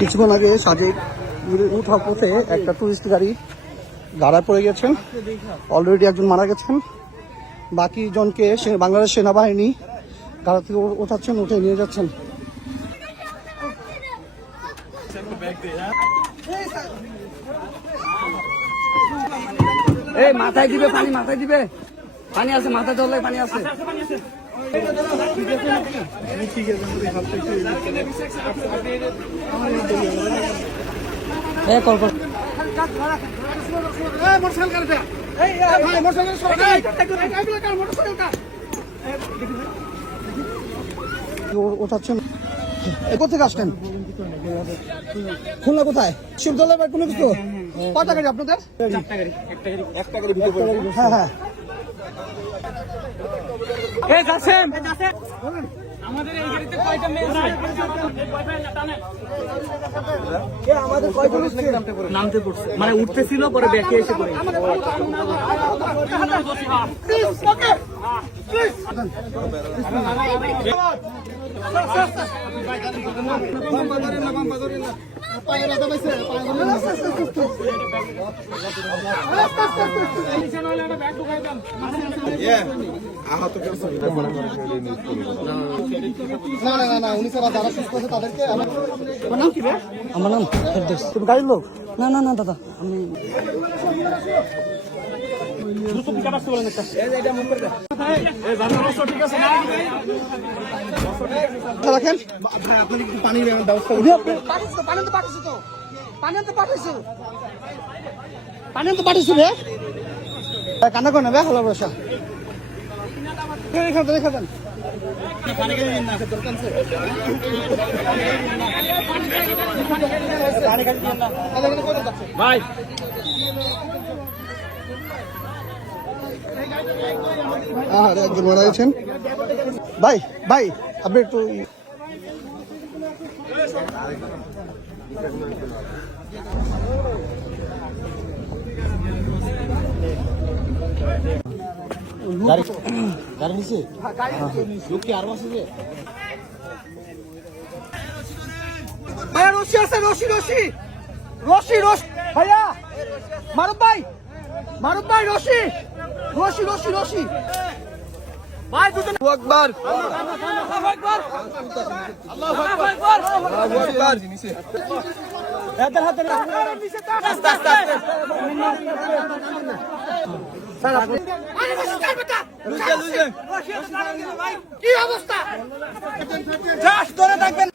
কিছুক্ষণ আগে সাজেক উঠার পথে একটা টুরিস্ট গাড়ি গাড়া পড়ে গেছেন, অলরেডি একজন মারা গেছেন। বাকি জনকে বাংলাদেশ সেনাবাহিনী গাড়া থেকে ওঠাচ্ছেন, উঠে নিয়ে যাচ্ছেন। এই মাথায় দিবে পানি, মাথায় দিবে পানি আছে, মাথায় ধরলে পানি আছে। ওঠাচ্ছেন। কোথেকে আসলেন? খুলনা কোথায়? শিবদলের বাড়ি কোনো কিছু? কটা গাড়ি আপনাদের? একটা গাড়ি। হ্যাঁ হ্যাঁ। আমাদের এই গাড়িতে কয়টা মেয়ে যায়? আমাদের কয়জন নামতে পড়ছে, মানে উঠতেছিল পরে ব্যাকে এসে পড়ে না উনি স্যার যারা সুস্থ আছে তাদেরকে। আমার নাম কি রে? আমার নাম ফেরদৌস। তুমি গাড়ির লোক? না দাদা, আমি রাখেন। পানি তো পাঠিয়েছি রে, কান্না করে নেবে হলো বসা। দেখা দেন ভাই। একজন মারা গেছেন। ভাই আপনি একটু গাড়ি নিচে লোক কি আরো আছে যে ভাইয়া? রশি আছে, রশি ভাইয়া। মারুফ ভাই রশি ভাই। দুজন আকবার, আল্লাহু আকবার। কি অবস্থা? ধরে থাকবেন।